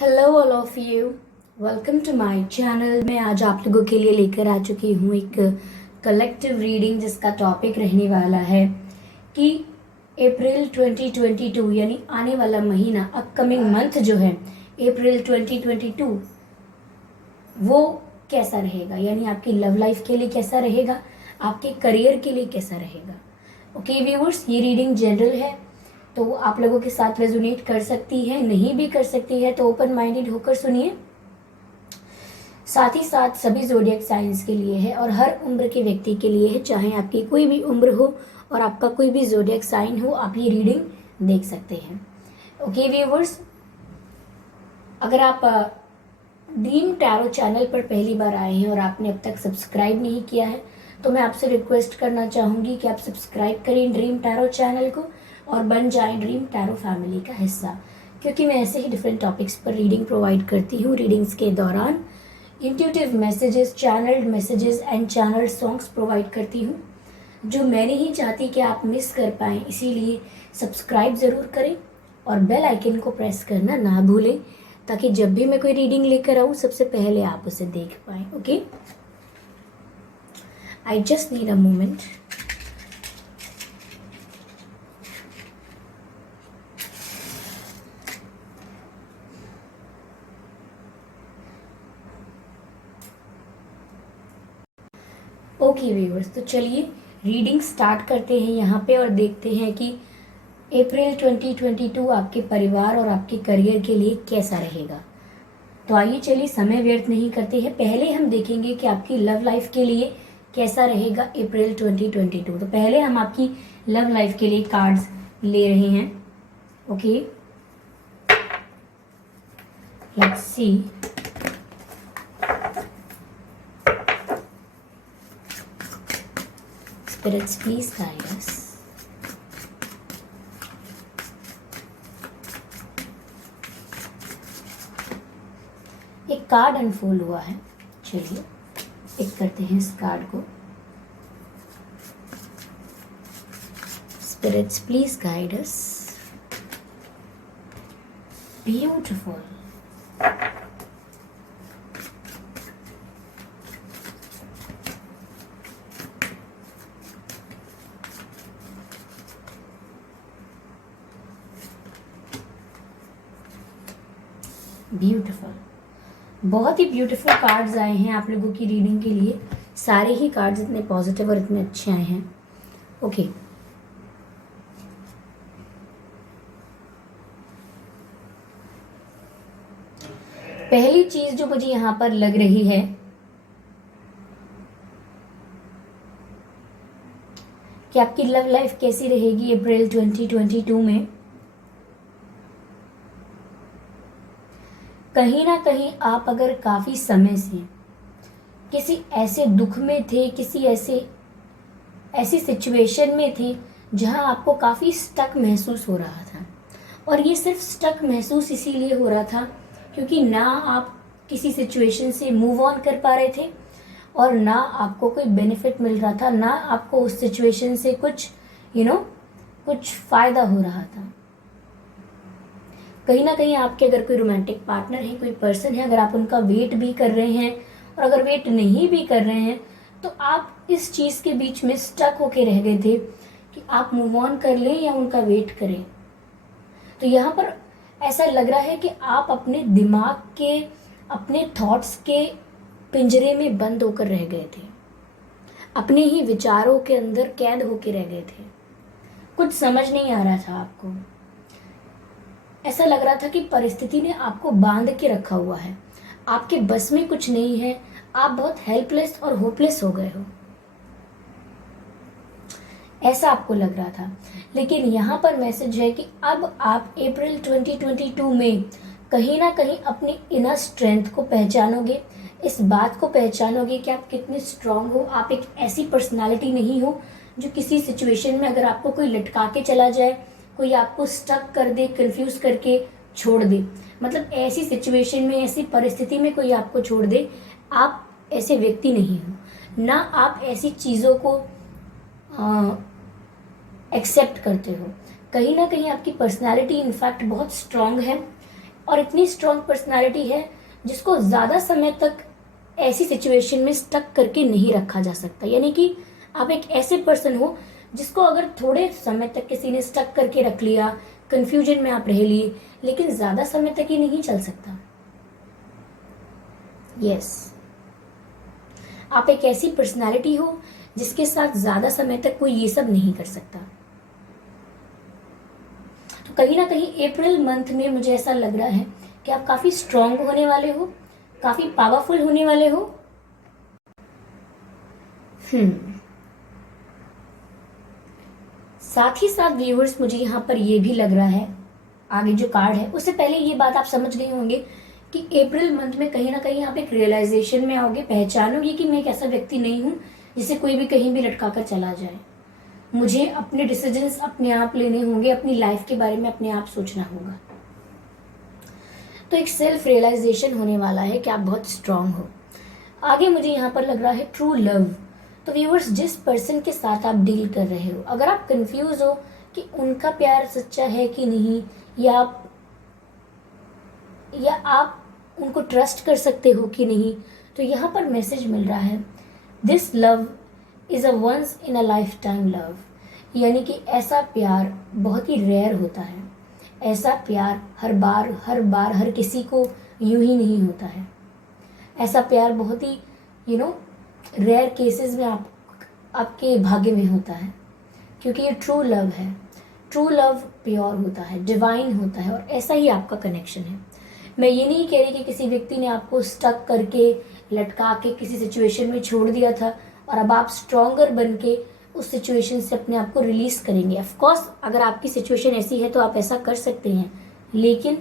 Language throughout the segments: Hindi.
Hello all of you, welcome to my channel. मैं आज आप लोगों के लिए लेकर आ चुकी हूँ एक कलेक्टिव रीडिंग जिसका टॉपिक रहने वाला है कि अप्रैल 2022 यानी आने वाला महीना, अपकमिंग मंथ जो है अप्रैल 2022, वो कैसा रहेगा। यानी आपकी लव लाइफ के लिए कैसा रहेगा, आपके करियर के लिए कैसा रहेगा। ओके व्यूअर्स, ये रीडिंग जनरल है तो आप लोगों के साथ रेजोनेट कर सकती है, नहीं भी कर सकती है, तो ओपन माइंडेड होकर सुनिए। साथ ही साथ सभी ज़ोडिएक साइंस के लिए है और हर उम्र के व्यक्ति के लिए है, चाहे आपकी कोई भी उम्र हो और आपका कोई भी ज़ोडिएक साइन हो, आप ये रीडिंग देख सकते हैं। ओके व्यूअर्स, अगर आप ड्रीम टैरो चैनल पर पहली बार आए हैं और आपने अब तक सब्सक्राइब नहीं किया है तो मैं आपसे रिक्वेस्ट करना चाहूँगी कि आप सब्सक्राइब करें ड्रीम टैरो चैनल को और बन जाएं ड्रीम टैरो फैमिली का हिस्सा, क्योंकि मैं ऐसे ही डिफरेंट टॉपिक्स पर रीडिंग प्रोवाइड करती हूँ। रीडिंग्स के दौरान intuitive messages, channelled messages and channelled songs provide करती हूँ जो मैं नहीं चाहती कि आप मिस कर पाएँ। इसीलिए सब्सक्राइब ज़रूर करें और बेल आइकन को प्रेस करना ना भूलें, ताकि जब भी मैं कोई रीडिंग लेकर आऊँ सबसे पहले आप उसे देख पाएँ। Okay, I just need a moment. Okay viewers, तो चलिए रीडिंग स्टार्ट करते हैं यहाँ पे और देखते हैं कि अप्रैल 2022 आपके परिवार और आपके करियर के लिए कैसा रहेगा। तो आइए चलिए समय व्यर्थ नहीं करते हैं, पहले हम देखेंगे कि आपकी लव लाइफ के लिए कैसा रहेगा अप्रैल 2022। तो पहले हम आपकी लव लाइफ के लिए कार्ड्स ले रहे हैं। Okay, let's see. Spirits, please guide us. एक कार्ड अनफोल्ड हुआ है, चलिए पिक करते हैं इस कार्ड को। Spirits, please guide us. Beautiful. Beautiful, बहुत ही ब्यूटिफुल कार्ड्स आए हैं आप लोगों की रीडिंग के लिए। सारे ही कार्ड्स इतने पॉजिटिव और इतने अच्छे आए हैं। ओके, पहली चीज जो मुझे यहां पर लग रही है कि आपकी लव लाइफ कैसी रहेगी अप्रैल 2022 में, कहीं ना कहीं आप अगर काफी समय से किसी ऐसे दुख में थे, किसी ऐसी सिचुएशन में थे जहां आपको काफी स्टक महसूस हो रहा था, और ये सिर्फ स्टक महसूस इसीलिए हो रहा था क्योंकि ना आप किसी सिचुएशन से मूव ऑन कर पा रहे थे और ना आपको कोई बेनिफिट मिल रहा था, ना आपको उस सिचुएशन से कुछ कुछ फायदा हो रहा था। कहीं ना कहीं आपके अगर कोई रोमांटिक पार्टनर है, कोई पर्सन है, अगर आप उनका वेट भी कर रहे हैं और अगर वेट नहीं भी कर रहे हैं तो आप इस चीज के बीच में स्टक होके रह गए थे कि आप मूव ऑन कर लें या उनका वेट करें। तो यहाँ पर ऐसा लग रहा है कि आप अपने दिमाग के, अपने थॉट्स के पिंजरे में बंद होकर रह गए थे, अपने ही विचारों के अंदर कैद होके रह गए थे। कुछ समझ नहीं आ रहा था आपको, ऐसा लग रहा था कि परिस्थिति ने आपको बांध के रखा हुआ है, आपके बस में कुछ नहीं है, आप बहुत हेल्पलेस और होपलेस हो गए हो, ऐसा आपको लग रहा था। लेकिन यहाँ पर मैसेज है कि अब आप अप्रैल 2022 में कहीं ना कहीं अपनी इनर स्ट्रेंथ को पहचानोगे, इस बात को पहचानोगे कि आप कितने स्ट्रांग हो। आप एक ऐसी पर्सनालिटी नहीं हो जो किसी सिचुएशन में अगर आपको कोई लटका के चला जाए, कोई आपको स्टक कर दे, कंफ्यूज करके छोड़ दे, मतलब ऐसी सिचुएशन में, ऐसी परिस्थिति में कोई आपको छोड़ दे, आप ऐसे व्यक्ति नहीं हो। ना आप ऐसी चीज़ों को एक्सेप्ट करते हो। कहीं ना कहीं आपकी पर्सनालिटी इनफैक्ट बहुत स्ट्रांग है और इतनी स्ट्रॉन्ग पर्सनालिटी है जिसको ज़्यादा समय तक ऐसी सिचुएशन में स्टक करके नहीं रखा जा सकता। यानी कि आप एक ऐसे पर्सन हो जिसको अगर थोड़े समय तक किसी ने स्टक करके रख लिया, कंफ्यूजन में आप रह लिए, लेकिन ज़्यादा समय तक ये नहीं चल सकता। यस, आप एक ऐसी पर्सनालिटी हो जिसके साथ ज़्यादा समय तक कोई ये सब नहीं कर सकता। तो कहीं ना कहीं अप्रैल मंथ में मुझे ऐसा लग रहा है कि आप काफ़ी स्ट्रांग होने वाले हो, काफ़ी पावरफुल होने वाले हो। साथ ही साथ व्यूअर्स, मुझे यहाँ पर ये भी लग रहा है, आगे जो कार्ड है उससे पहले ये बात आप समझ गए होंगे कि अप्रैल मंथ में कहीं ना कहीं आप एक रियलाइजेशन में आओगे, पहचानोगे कि मैं एक ऐसा व्यक्ति नहीं हूं जिसे कोई भी कहीं भी लटका कर चला जाए। मुझे अपने डिसीजंस अपने आप लेने होंगे, अपनी लाइफ के बारे में अपने आप सोचना होगा। तो एक सेल्फ रियलाइजेशन होने वाला है कि आप बहुत स्ट्रांग हो। आगे मुझे यहाँ पर लग रहा है ट्रू लव। तो व्यूअर्स, जिस पर्सन के साथ आप डील कर रहे हो, अगर आप कंफ्यूज हो कि उनका प्यार सच्चा है कि नहीं, या आप उनको ट्रस्ट कर सकते हो कि नहीं, तो यहाँ पर मैसेज मिल रहा है, this love is a once in a lifetime love. यानी कि ऐसा प्यार बहुत ही रेयर होता है। ऐसा प्यार हर बार हर किसी को यूं ही नहीं होता है। ऐसा प्यार बहुत ही रेयर केसेस में आपके भाग्य में होता है, क्योंकि ये ट्रू लव है। ट्रू लव प्योर होता है, डिवाइन होता है, और ऐसा ही आपका कनेक्शन है। मैं ये नहीं कह रही कि किसी व्यक्ति ने आपको स्टक करके, लटका के किसी सिचुएशन में छोड़ दिया था और अब आप स्ट्रॉन्गर बन के उस सिचुएशन से अपने आप को रिलीज करेंगे। ऑफ कोर्स, अगर आपकी सिचुएशन ऐसी है तो आप ऐसा कर सकते हैं, लेकिन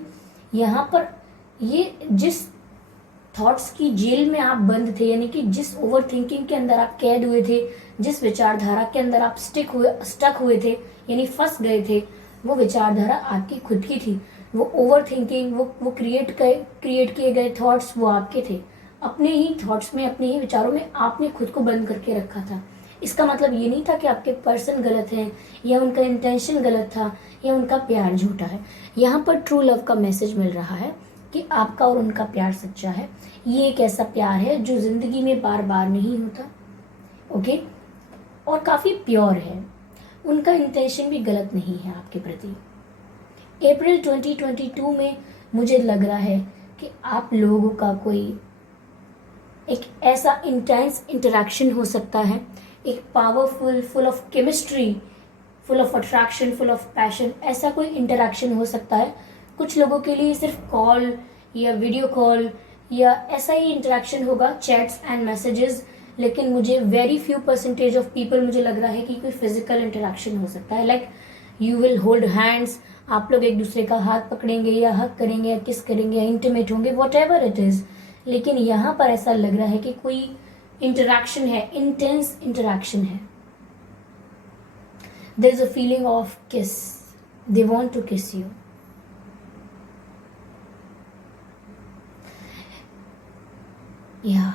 यहाँ पर ये जिस थॉट्स की जेल में आप बंद थे, यानी कि जिस ओवर थिंकिंग के अंदर आप कैद हुए थे, जिस विचारधारा के अंदर आप स्टक हुए थे, यानी फंस गए थे, वो विचारधारा आपकी खुद की थी। वो ओवर थिंकिंग, वो क्रिएट किए गए थॉट्स वो आपके थे। अपने ही थॉट्स में, अपने ही विचारों में आपने खुद को बंद करके रखा था। इसका मतलब ये नहीं था कि आपके पर्सन गलत है, या उनका इंटेंशन गलत था, या उनका प्यार झूठा है। यहाँ पर ट्रू लव का मैसेज मिल रहा है कि आपका और उनका प्यार सच्चा है। ये एक ऐसा प्यार है जो जिंदगी में बार बार नहीं होता, ओके, और काफी प्योर है। उनका इंटेंशन भी गलत नहीं है आपके प्रति। अप्रैल 2022 में मुझे लग रहा है कि आप लोगों का कोई एक ऐसा इंटेंस इंटरेक्शन हो सकता है, एक powerful, full of chemistry, full of attraction, full of passion, ऐसा कोई इंटरेक्शन हो सकता है। कुछ लोगों के लिए सिर्फ कॉल या वीडियो कॉल या ऐसा ही इंटरेक्शन होगा, चैट्स एंड मैसेजेस, लेकिन मुझे very few percentage of people, मुझे लग रहा है कि कोई फिजिकल इंटरेक्शन हो सकता है। Like you will hold hands, आप लोग एक दूसरे का हाथ पकड़ेंगे या हक करेंगे या किस करेंगे या इंटीमेट होंगे, वॉट एवर इट इज। लेकिन यहाँ पर ऐसा लग रहा है कि कोई इंटरेक्शन है, इंटेंस इंटरेक्शन है। There is a feeling of kiss, they want to kiss you. या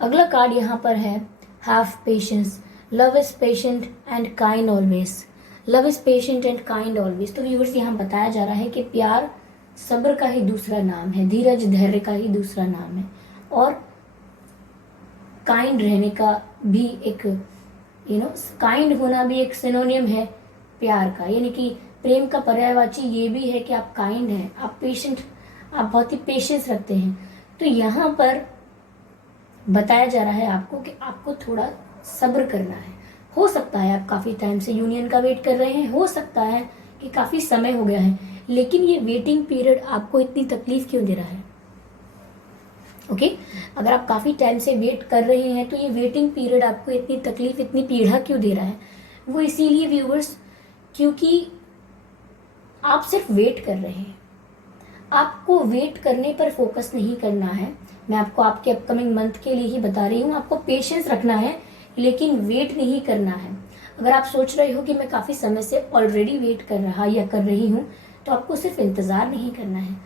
अगला कार्ड यहाँ पर है have patience. Love is patient and kind always. Love is patient and kind always. तो व्यूअर्स, यहाँ बताया जा रहा है कि प्यार सब्र का ही दूसरा नाम है, धीरज धैर्य का ही दूसरा नाम है, और काइंड रहने का भी एक काइंड होना भी एक सिनोनियम है प्यार का। यानी कि प्रेम का पर्यायवाची ये भी है कि आप काइंड हैं, आप पेशेंट, आप बहुत ही पेशेंस रखते हैं। तो यहाँ पर बताया जा रहा है आपको कि आपको थोड़ा सब्र करना है। हो सकता है आप काफी टाइम से यूनियन का वेट कर रहे हैं, हो सकता है कि काफी समय हो गया है, लेकिन ये वेटिंग पीरियड आपको इतनी तकलीफ क्यों दे रहा है? ओके, अगर आप काफी टाइम से वेट कर रहे हैं तो ये वेटिंग पीरियड आपको इतनी तकलीफ, इतनी पीड़ा क्यों दे रहा है? वो इसीलिए व्यूअर्स, क्योंकि आप सिर्फ वेट कर रहे हैं। आपको वेट करने पर फोकस नहीं करना है। मैं आपको आपके अपकमिंग मंथ के लिए ही बता रही हूँ, आपको पेशेंस रखना है, लेकिन वेट नहीं करना है। अगर आप सोच रहे हो कि मैं काफी समय से ऑलरेडी वेट कर रहा या कर रही हूँ, तो आपको सिर्फ इंतजार नहीं करना है,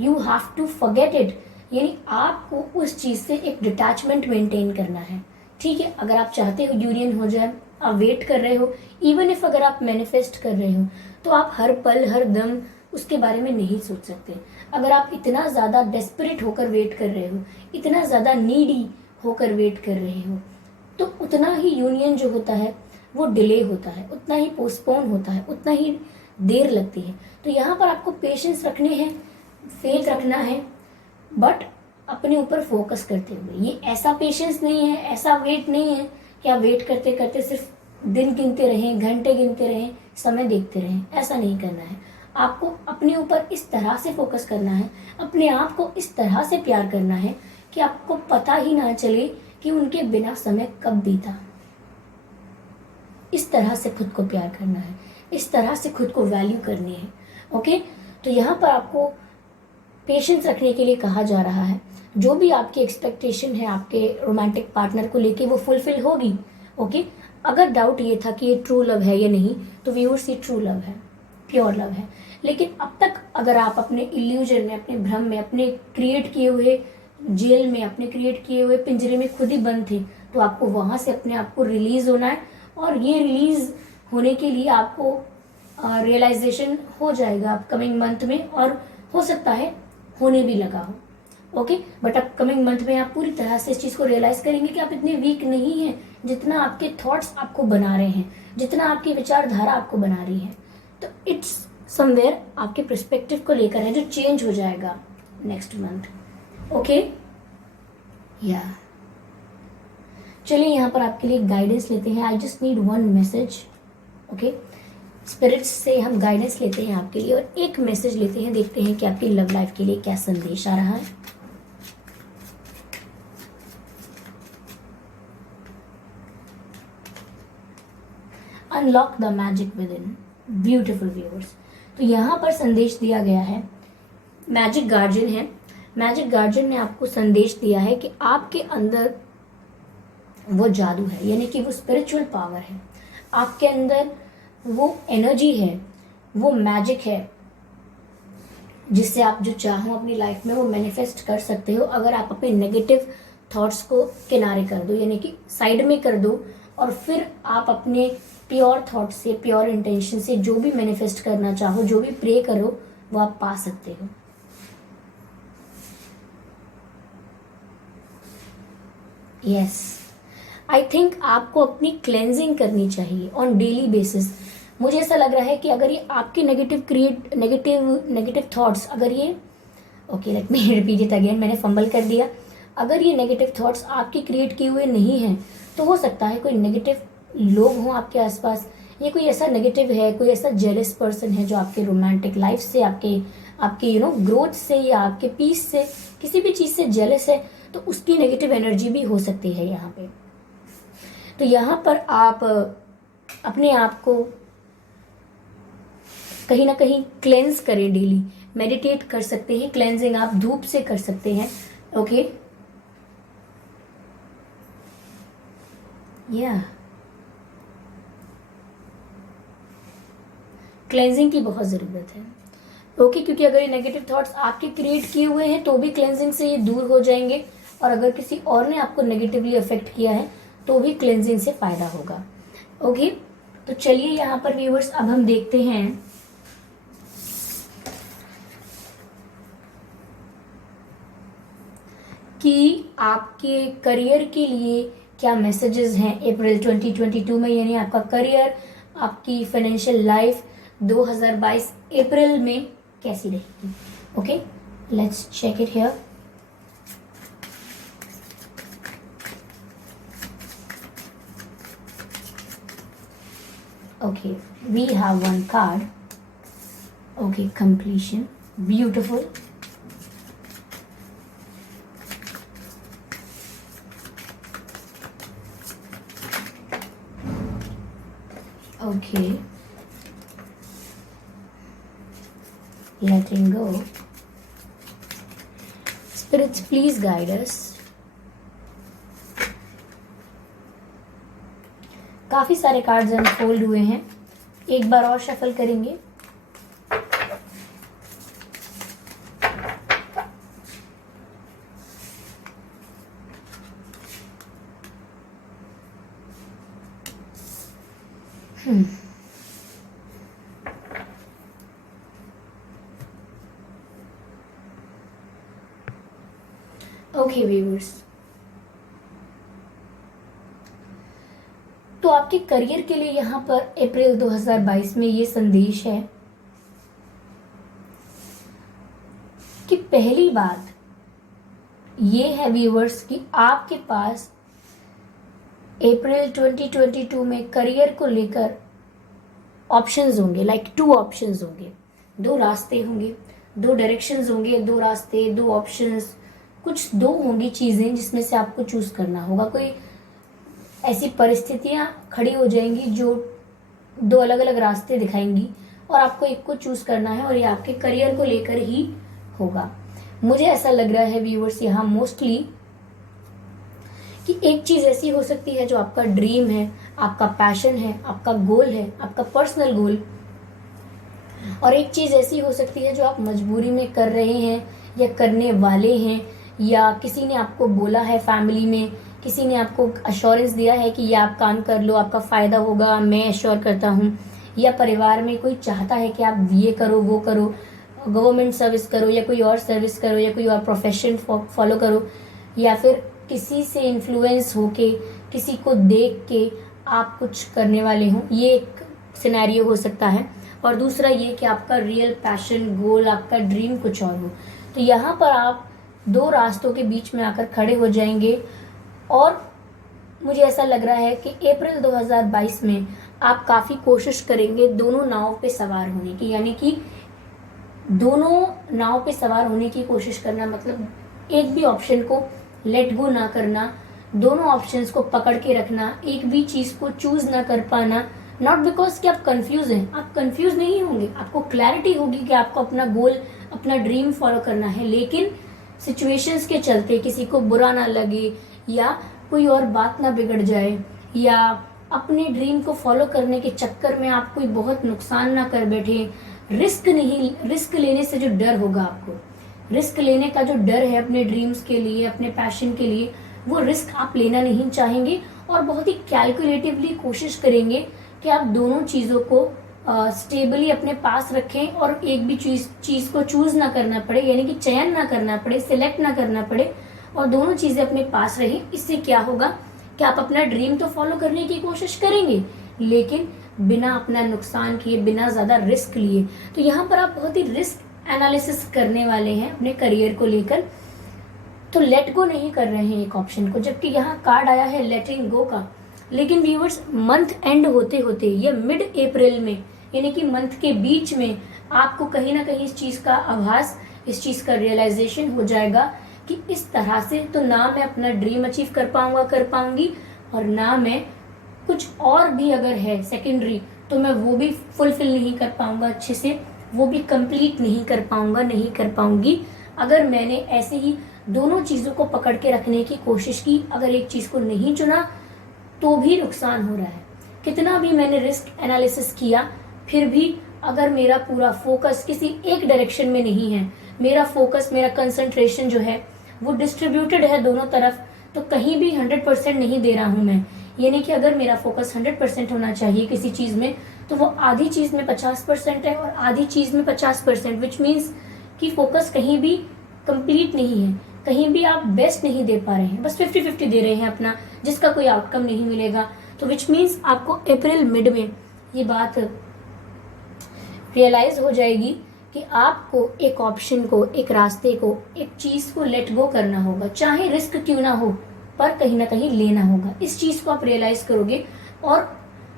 you have to forget it. यानी आपको उस चीज से एक डिटैचमेंट मेंटेन करना है। ठीक है, अगर आप चाहते हो यूनियन हो जाए, आप वेट कर रहे हो, इवन इफ अगर आप मैनिफेस्ट कर रहे हो, तो आप हर पल हर दम उसके बारे में नहीं सोच सकते। अगर आप इतना ज़्यादा डेस्परेट होकर वेट कर रहे हो, इतना ज़्यादा नीडी होकर वेट कर रहे हो, तो उतना ही यूनियन जो होता है वो डिले होता है, उतना ही पोस्टपोन होता है, उतना ही देर लगती है। तो यहाँ पर आपको पेशेंस रखने हैं, फेथ रखना है, बट अपने ऊपर फोकस करते हुए। ये ऐसा पेशेंस नहीं है, ऐसा वेट नहीं है कि आप वेट करते करते सिर्फ दिन गिनते रहें, घंटे गिनते रहें, समय देखते रहें। ऐसा नहीं करना है। आपको अपने ऊपर इस तरह से फोकस करना है, अपने आप को इस तरह से प्यार करना है कि आपको पता ही ना चले कि उनके बिना समय कब बीता। इस तरह से खुद को प्यार करना है, इस तरह से खुद को वैल्यू करनी है। ओके, तो यहाँ पर आपको पेशेंस रखने के लिए कहा जा रहा है। जो भी आपकी एक्सपेक्टेशन है आपके रोमांटिक पार्टनर को लेके वो फुलफिल होगी। ओके, अगर डाउट ये था कि ये ट्रू लव है या नहीं, तो व्यूअर्स ये ट्रू लव है, प्योर लव है। लेकिन अब तक अगर आप अपने इल्यूजन में, अपने भ्रम में, अपने क्रिएट किए हुए जेल में, अपने क्रिएट किए हुए पिंजरे में खुद ही बंद थे, तो आपको वहां से अपने आप को रिलीज होना है। और ये रिलीज होने के लिए आपको रियलाइजेशन हो जाएगा अपकमिंग मंथ में, और हो सकता है होने भी लगा हो। ओके, बट अपकमिंग मंथ में आप पूरी तरह से इस चीज को रियलाइज करेंगे कि आप इतने वीक नहीं हैं जितना आपके थॉट्स आपको बना रहे हैं, जितना आपकी विचारधारा आपको बना रही है। तो इट्स समवेयर आपके पर्सपेक्टिव को लेकर है जो चेंज हो जाएगा नेक्स्ट मंथ। ओके, या चलिए यहाँ पर आपके लिए गाइडेंस लेते हैं। I just need one message. Okay, spirits से हम गाइडेंस लेते हैं आपके लिए, और एक मैसेज लेते हैं, देखते हैं कि आपकी लव लाइफ के लिए क्या संदेश आ रहा है। Unlock the magic with in. Beautiful viewers, तो यहाँ पर संदेश दिया गया है, मैजिक गार्जियन है। मैजिक गार्जियन ने आपको संदेश दिया है कि आपके अंदर वो जादू है, यानी कि वो स्पिरिचुअल पावर है, आपके अंदर वो एनर्जी है, वो मैजिक है, जिससे आप जो चाहो अपनी लाइफ में वो मैनिफेस्ट कर सकते हो। अगर आप अपने नेगेटिव थॉट्स को किनारे कर दो, यानी कि साइड में कर दो, और फिर आप अपने प्योर थॉट से, प्योर इंटेंशन से जो भी मैनिफेस्ट करना चाहो, जो भी प्रे करो, वो आप पा सकते हो। यस, आई थिंक आपको अपनी क्लेंजिंग करनी चाहिए ऑन डेली बेसिस। मुझे ऐसा लग रहा है कि अगर ये आपके नेगेटिव थॉट्स, अगर ये, okay let me repeat it again, मैंने फंबल कर दिया। अगर ये नेगेटिव थॉट्स आपके क्रिएट किए हुए नहीं हैं, तो हो सकता है कोई नेगेटिव लोग हों आपके आसपास, या कोई ऐसा नेगेटिव है, कोई ऐसा जेलस पर्सन है जो आपके रोमांटिक लाइफ से, आपके ग्रोथ से, या आपके पीस से, किसी भी चीज़ से जेलस है, तो उसकी नेगेटिव एनर्जी भी हो सकती है यहाँ पे। तो यहाँ पर आप अपने आप को कहीं ना कहीं क्लेंज करें डेली। मेडिटेट कर सकते हैं, क्लेंजिंग आप धूप से कर सकते हैं। ओके, या क्लेंजिंग की बहुत ज़रूरत है। ओके, क्योंकि अगर ये नेगेटिव थॉट्स आपके क्रिएट किए हुए हैं तो भी क्लेंजिंग से ये दूर हो जाएंगे, और अगर किसी और ने आपको नेगेटिवली अफेक्ट किया है तो भी क्लेंजिंग से फायदा होगा। ओके, तो चलिए यहाँ पर व्यूअर्स अब हम देखते हैं कि आपके करियर के लिए क्या मैसेजेस हैं अप्रैल 2022 में, यानी आपका करियर, आपकी फाइनेंशियल लाइफ 2022 अप्रैल में कैसी रहेगी। Okay, let's check it here. Okay, we have one card. Okay, completion. Beautiful. Okay. Letting go. Spirits, please guide us. काफी सारे कार्ड्स अनफोल्ड हुए हैं, एक बार और शफल करेंगे। ओके व्यूअर्स, तो आपके करियर के लिए यहाँ पर अप्रैल 2022 में ये संदेश है कि पहली बात ये है व्यूअर्स कि आपके पास अप्रैल 2022 में करियर को लेकर ऑप्शंस होंगे, लाइक 2 ऑप्शंस होंगे, 2 रास्ते होंगे, 2 डायरेक्शंस होंगे, 2 रास्ते, 2 ऑप्शंस, कुछ 2 होंगी चीज़ें जिसमें से आपको चूज करना होगा। कोई ऐसी परिस्थितियां खड़ी हो जाएंगी जो 2 अलग अलग रास्ते दिखाएंगी और आपको एक को चूज करना है और ये आपके करियर को लेकर ही होगा। मुझे ऐसा लग रहा है व्यूअर्स यहाँ मोस्टली कि एक चीज ऐसी हो सकती है जो आपका ड्रीम है, आपका पैशन है, आपका गोल है, आपका पर्सनल गोल, और एक चीज ऐसी हो सकती है जो आप मजबूरी में कर रहे हैं या करने वाले हैं, या किसी ने आपको बोला है, फैमिली में किसी ने आपको अश्योरेंस दिया है कि ये आप काम कर लो, आपका फायदा होगा, मैं अश्योर करता हूँ, या परिवार में कोई चाहता है कि आप ये करो, वो करो, गवर्नमेंट सर्विस करो, या कोई और सर्विस करो, या कोई और प्रोफेशन फॉलो करो, या फिर किसी से इन्फ्लुएंस होके, किसी को देख के आप कुछ करने वाले हों, ये एक सिनेरियो हो सकता है। और दूसरा ये कि आपका रियल पैशन, गोल, आपका ड्रीम कुछ और हो। तो यहाँ पर आप 2 रास्तों के बीच में आकर खड़े हो जाएंगे और मुझे ऐसा लग रहा है कि अप्रैल 2022 में आप काफ़ी कोशिश करेंगे दोनों नाव पे सवार होने की, यानी कि दोनों नाव पे सवार होने की कोशिश करना, मतलब एक भी ऑप्शन को लेट गो ना करना, दोनों ऑप्शंस को पकड़ के रखना, एक भी चीज़ को चूज ना कर पाना। नॉट बिकॉज कि आप कंफ्यूज हैं, आप कंफ्यूज नहीं होंगे, आपको क्लैरिटी होगी कि आपको अपना गोल, अपना ड्रीम फॉलो करना है, लेकिन सिचुएशंस के चलते किसी को बुरा ना लगे, या कोई और बात ना बिगड़ जाए, या अपने ड्रीम को फॉलो करने के चक्कर में आप कोई बहुत नुकसान ना कर बैठे। रिस्क लेने से जो डर होगा, आपको रिस्क लेने का जो डर है अपने ड्रीम्स के लिए, अपने पैशन के लिए, वो रिस्क आप लेना नहीं चाहेंगे और बहुत ही कैलकुलेटिवली कोशिश करेंगे कि आप दोनों चीज़ों को स्टेबली अपने पास रखें और एक भी चीज को चूज ना करना पड़े, यानी कि चयन ना करना पड़े, सिलेक्ट ना करना पड़े, और दोनों चीजें अपने पास रही। इससे क्या होगा कि आप अपना ड्रीम तो फॉलो करने की कोशिश करेंगे, लेकिन बिना अपना नुकसान किए, बिना ज्यादा रिस्क लिए। तो यहाँ पर आप बहुत ही रिस्क एनालिसिस करने वाले हैं अपने करियर को लेकर, तो लेट गो नहीं कर रहे हैं एक ऑप्शन को, जबकि यहाँ कार्ड आया है लेटिंग गो का। लेकिन व्यूअर्स, मंथ एंड होते होते या मिड अप्रैल में, यानी कि मंथ के बीच में, आपको कहीं ना कहीं इस चीज का आभास, इस चीज का रियलाइजेशन हो जाएगा कि इस तरह से तो ना मैं अपना ड्रीम अचीव कर पाऊंगा, कर पाऊंगी, और ना मैं कुछ और भी अगर है सेकेंडरी तो मैं वो भी फुलफिल नहीं कर पाऊंगा अच्छे से, वो भी कंप्लीट नहीं कर पाऊंगा, नहीं कर पाऊंगी अगर मैंने ऐसे ही दोनों चीजों को पकड़ के रखने की कोशिश की। अगर एक चीज को नहीं चुना तो भी नुकसान हो रहा है। कितना भी मैंने रिस्क एनालिसिस किया, फिर भी अगर मेरा पूरा फोकस किसी एक डायरेक्शन में नहीं है, मेरा फोकस, मेरा कंसंट्रेशन जो है वो डिस्ट्रीब्यूटेड है दोनों तरफ, तो कहीं भी 100% नहीं दे रहा हूं मैं। यानी कि अगर मेरा फोकस 100% होना चाहिए किसी चीज में, तो वो आधी चीज में 50% है और आधी चीज में 50%, विच मीन्स कि फोकस कहीं भी कंप्लीट नहीं है, कहीं भी आप बेस्ट नहीं दे पा रहे हैं, बस 50-50 दे रहे हैं अपना, जिसका कोई आउटकम नहीं मिलेगा। तो विच मीन्स आपको अप्रैल मिड में ये बात रियलाइज हो जाएगी कि आपको एक ऑप्शन को, एक रास्ते को, एक चीज को लेट गो करना होगा, चाहे रिस्क क्यों ना हो, पर कहीं ना कहीं लेना होगा। इस चीज को आप रियलाइज करोगे और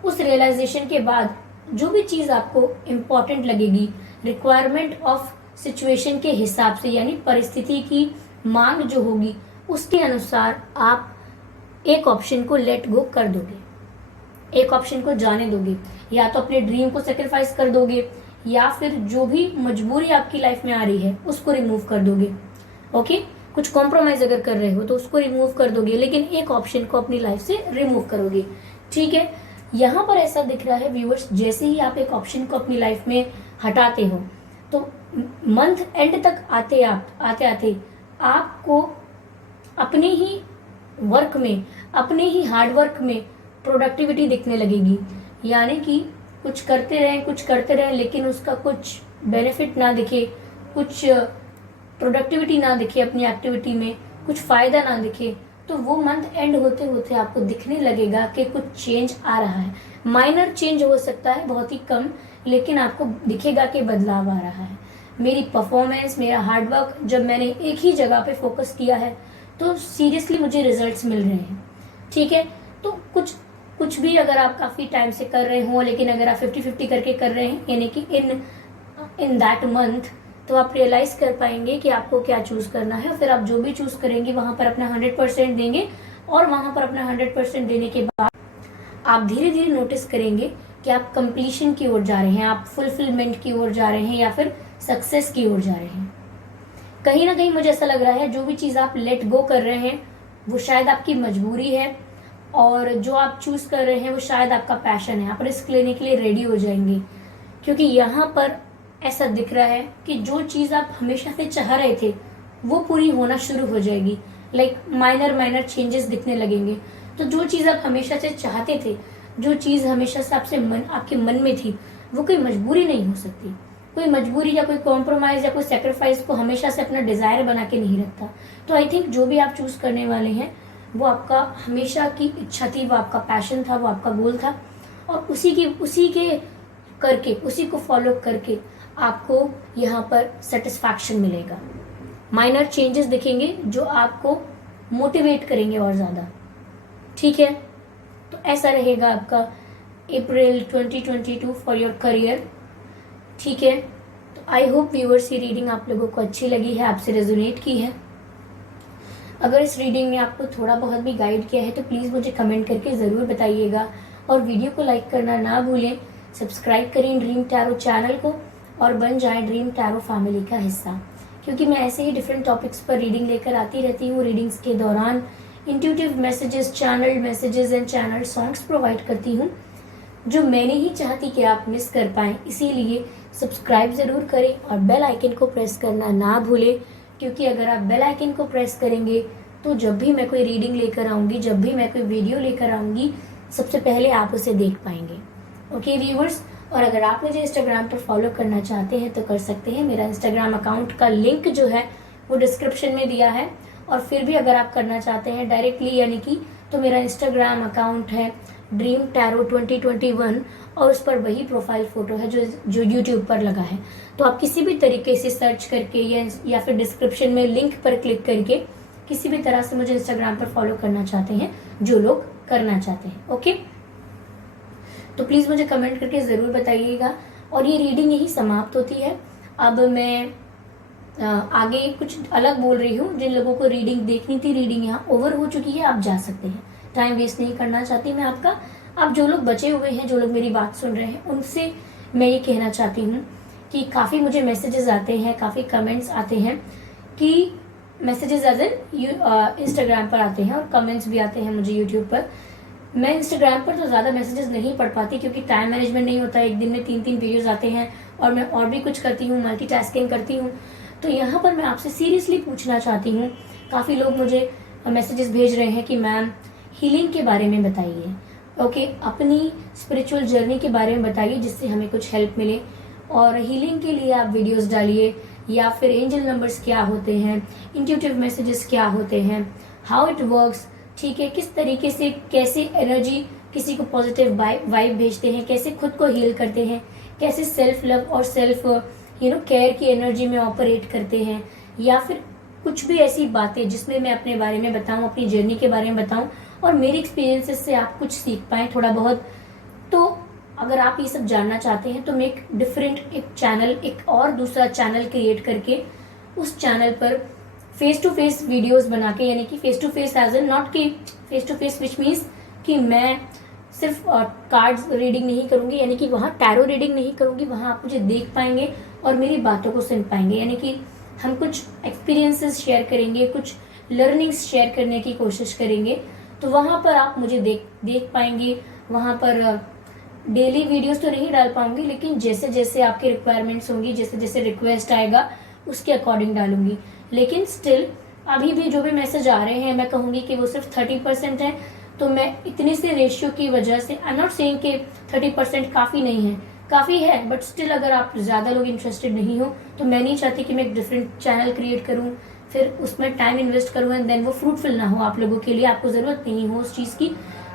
उस रियलाइजेशन के बाद जो भी चीज आपको इम्पोर्टेंट लगेगी, रिक्वायरमेंट ऑफ सिचुएशन के हिसाब से, यानी परिस्थिति की मांग जो होगी उसके अनुसार आप एक ऑप्शन को लेट गो कर दोगे, एक ऑप्शन को जाने दोगे, या तो अपने ड्रीम को सेक्रीफाइस कर दोगे, या फिर जो भी मजबूरी आपकी लाइफ में आ रही है उसको रिमूव कर दोगे। ओके, कुछ कॉम्प्रोमाइज अगर कर रहे हो तो उसको रिमूव कर दोगे, लेकिन एक ऑप्शन को अपनी लाइफ से रिमूव करोगे। ठीक है, यहाँ पर ऐसा दिख रहा है व्यूअर्स, जैसे ही आप एक ऑप्शन को अपनी लाइफ में हटाते हो तो मंथ एंड तक आते आते आपको अपने ही वर्क में, अपने ही हार्डवर्क में प्रोडक्टिविटी दिखने लगेगी। यानी कि कुछ करते रहें लेकिन उसका कुछ बेनिफिट ना दिखे, कुछ प्रोडक्टिविटी ना दिखे अपनी एक्टिविटी में, कुछ फ़ायदा ना दिखे, तो वो मंथ एंड होते होते आपको दिखने लगेगा कि कुछ चेंज आ रहा है। माइनर चेंज हो सकता है, बहुत ही कम, लेकिन आपको दिखेगा कि बदलाव आ रहा है। मेरी परफॉर्मेंस, मेरा हार्डवर्क, जब मैंने एक ही जगह पे फोकस किया है तो सीरियसली मुझे रिजल्ट्स मिल रहे हैं। ठीक है, तो कुछ कुछ भी अगर आप काफ़ी टाइम से कर रहे हो, लेकिन अगर आप 50-50 करके कर रहे हैं, यानी कि इन दैट मंथ, तो आप रियलाइज कर पाएंगे कि आपको क्या चूज करना है। फिर आप जो भी चूज करेंगे वहां पर अपना 100% देंगे, और वहां पर अपना 100% देने के बाद आप धीरे धीरे नोटिस करेंगे कि आप कंप्लीशन की ओर जा रहे हैं, आप फुलफिलमेंट की ओर जा रहे हैं, या फिर सक्सेस की ओर जा रहे हैं। कहीं ना कहीं मुझे ऐसा लग रहा है जो भी चीज़ आप लेट गो कर रहे हैं वो शायद आपकी मजबूरी है, और जो आप चूज कर रहे हैं वो शायद आपका पैशन है। आप रिस्क लेने के लिए रेडी हो जाएंगे, क्योंकि यहाँ पर ऐसा दिख रहा है कि जो चीज़ आप हमेशा से चाह रहे थे वो पूरी होना शुरू हो जाएगी। लाइक माइनर चेंजेस दिखने लगेंगे। तो जो चीज़ आप हमेशा से चाहते थे, जो चीज़ हमेशा से आपके मन में थी, वो कोई मजबूरी नहीं हो सकती। कोई मजबूरी या कोई कॉम्प्रोमाइज या कोई सेक्रीफाइस को हमेशा से अपना डिजायर बना के नहीं रखता। तो आई थिंक जो भी आप चूज करने वाले हैं वो आपका हमेशा की इच्छा थी, वो आपका पैशन था, वो आपका गोल था, और उसी को फॉलो करके आपको यहाँ पर सेटिस्फैक्शन मिलेगा। माइनर चेंजेस दिखेंगे जो आपको मोटिवेट करेंगे और ज़्यादा। ठीक है, तो ऐसा रहेगा आपका अप्रैल 2022 फॉर योर करियर। ठीक है, तो आई होप व्यूअर्स ये रीडिंग आप लोगों को अच्छी लगी है, आपसे रेजोनेट की है। अगर इस रीडिंग ने आपको थोड़ा बहुत भी गाइड किया है तो प्लीज़ मुझे कमेंट करके ज़रूर बताइएगा, और वीडियो को लाइक करना ना भूलें। सब्सक्राइब करें ड्रीम टैरो चैनल को और बन जाएं ड्रीम टैरो फैमिली का हिस्सा, क्योंकि मैं ऐसे ही डिफरेंट टॉपिक्स पर रीडिंग लेकर आती रहती हूँ। रीडिंग्स के दौरान intuitive messages, channel messages and channel songs provide करती हूँ, जो मैं नहीं चाहती कि आप मिस कर पाएँ। इसीलिए सब्सक्राइब ज़रूर करें और बेल आइकन को प्रेस करना ना भूलें, क्योंकि अगर आप बेल आइकन को प्रेस करेंगे तो जब भी मैं कोई रीडिंग लेकर आऊँगी, जब भी मैं कोई वीडियो लेकर आऊँगी, सबसे पहले आप उसे देख पाएंगे। ओके व्यूवर्स, और अगर आप मुझे इंस्टाग्राम पर फॉलो करना चाहते हैं तो कर सकते हैं। मेरा इंस्टाग्राम अकाउंट का लिंक जो है वो डिस्क्रिप्शन में दिया है, और फिर भी अगर आप करना चाहते हैं डायरेक्टली यानी कि, तो मेरा इंस्टाग्राम अकाउंट है ड्रीम टैरो 2021, और उस पर वही प्रोफाइल फोटो है जो यूट्यूब पर लगा है। तो आप किसी भी तरीके से सर्च करके या फिर डिस्क्रिप्शन में लिंक पर क्लिक करके किसी भी तरह से मुझे इंस्टाग्राम पर फॉलो करना चाहते हैं, जो लोग करना चाहते हैं। ओके, तो प्लीज़ मुझे कमेंट करके ज़रूर बताइएगा। और ये रीडिंग यही समाप्त होती है। अब मैं आगे कुछ अलग बोल रही हूँ। जिन लोगों को रीडिंग देखनी थी, रीडिंग यहाँ ओवर हो चुकी है, आप जा सकते हैं। टाइम वेस्ट नहीं करना चाहती मैं आपका। अब जो लोग बचे हुए हैं, जो लोग मेरी बात सुन रहे हैं, उनसे मैं ये कहना चाहती हूँ कि काफ़ी मुझे मैसेजेस आते हैं, काफ़ी कमेंट्स आते हैं, कि मैसेजेस एज एन इंस्टाग्राम पर आते हैं और कमेंट्स भी आते हैं मुझे यूट्यूब पर। मैं इंस्टाग्राम पर तो ज़्यादा मैसेजेस नहीं पढ़ पाती, क्योंकि टाइम मैनेजमेंट नहीं होता। एक दिन में 3-3 वीडियोस आते हैं, और मैं और भी कुछ करती हूँ, मल्टीटास्किंग करती हूँ। तो यहाँ पर मैं आपसे सीरियसली पूछना चाहती हूँ, काफ़ी लोग मुझे मैसेजेस भेज रहे हैं कि मैम हीलिंग के बारे में बताइए। ओके, अपनी स्पिरिचुअल जर्नी के बारे में बताइए, जिससे हमें कुछ हेल्प मिले। और हीलिंग के लिए आप वीडियोस डालिए, या फिर एंजल नंबर्स क्या होते हैं, इंट्यूटिव मैसेजेस क्या होते हैं, हाउ इट वर्क्स। ठीक है, किस तरीके से, कैसे एनर्जी किसी को पॉजिटिव वाइब भेजते हैं, कैसे खुद को हील करते हैं, कैसे सेल्फ लव और सेल्फ केयर की एनर्जी में ऑपरेट करते हैं, या फिर कुछ भी ऐसी बातें जिसमें मैं अपने बारे में बताऊं, अपनी जर्नी के बारे में बताऊं, और मेरे एक्सपीरियंसेस से आप कुछ सीख पाएं थोड़ा बहुत। तो अगर आप ये सब जानना चाहते हैं तो मैं एक चैनल, एक और दूसरा चैनल क्रिएट करके उस चैनल पर फेस टू फेस वीडियोस बना के, यानी कि face to face as an, not कि face to face which means कि मैं सिर्फ कार्ड्स रीडिंग नहीं करूंगी, यानी कि वहाँ टैरो रीडिंग नहीं करूंगी, वहाँ आप मुझे देख पाएंगे और मेरी बातों को सुन पाएंगे। यानी कि हम कुछ एक्सपीरियंसेस शेयर करेंगे, कुछ लर्निंग्स शेयर करने की कोशिश करेंगे। तो वहाँ पर आप मुझे देख पाएंगे। वहाँ पर डेली वीडियोस तो नहीं डाल पाऊंगी, लेकिन जैसे जैसे आपकी रिक्वायरमेंट्स होंगी, जैसे जैसे रिक्वेस्ट आएगा उसके अकॉर्डिंग डालूंगी। लेकिन स्टिल अभी भी जो भी मैसेज आ रहे हैं, मैं कहूँगी कि वो सिर्फ 30% है। तो मैं इतने से रेशियो की वजह से, आई एम नॉट सेइंग कि 30% काफ़ी नहीं है, काफ़ी है, बट स्टिल अगर आप ज़्यादा लोग इंटरेस्टेड नहीं हो तो मैं नहीं चाहती कि मैं एक डिफरेंट चैनल क्रिएट करूँ फिर उसमें टाइम इन्वेस्ट करूँ एंड देन वो फ्रूटफुल ना हो आप लोगों के लिए, आपको जरूरत नहीं हो उस चीज की।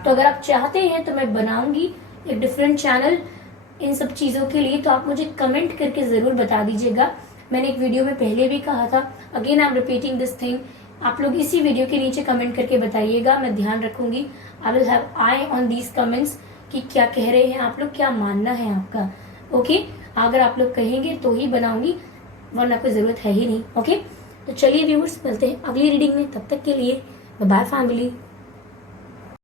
तो अगर आप चाहते हैं तो मैं बनाऊंगी एक डिफरेंट चैनल इन सब चीजों के लिए, तो आप मुझे कमेंट करके जरूर बता दीजिएगा। मैंने एक वीडियो में पहले भी कहा था, again I am repeating this thing, आप लोग इसी वीडियो के नीचे कमेंट करके बताइएगा, मैं ध्यान रखूंगी। I will have I on these comments कि क्या कह रहे हैं आप लोग, क्या मानना है आपका। ओके अगर आप लोग कहेंगे तो ही बनाऊंगी, वरना कोई जरूरत है ही नहीं। ओके तो चलिए व्यूअर्स, मिलते हैं अगली रीडिंग में, तब तक के लिए बाय बाय फैमिली।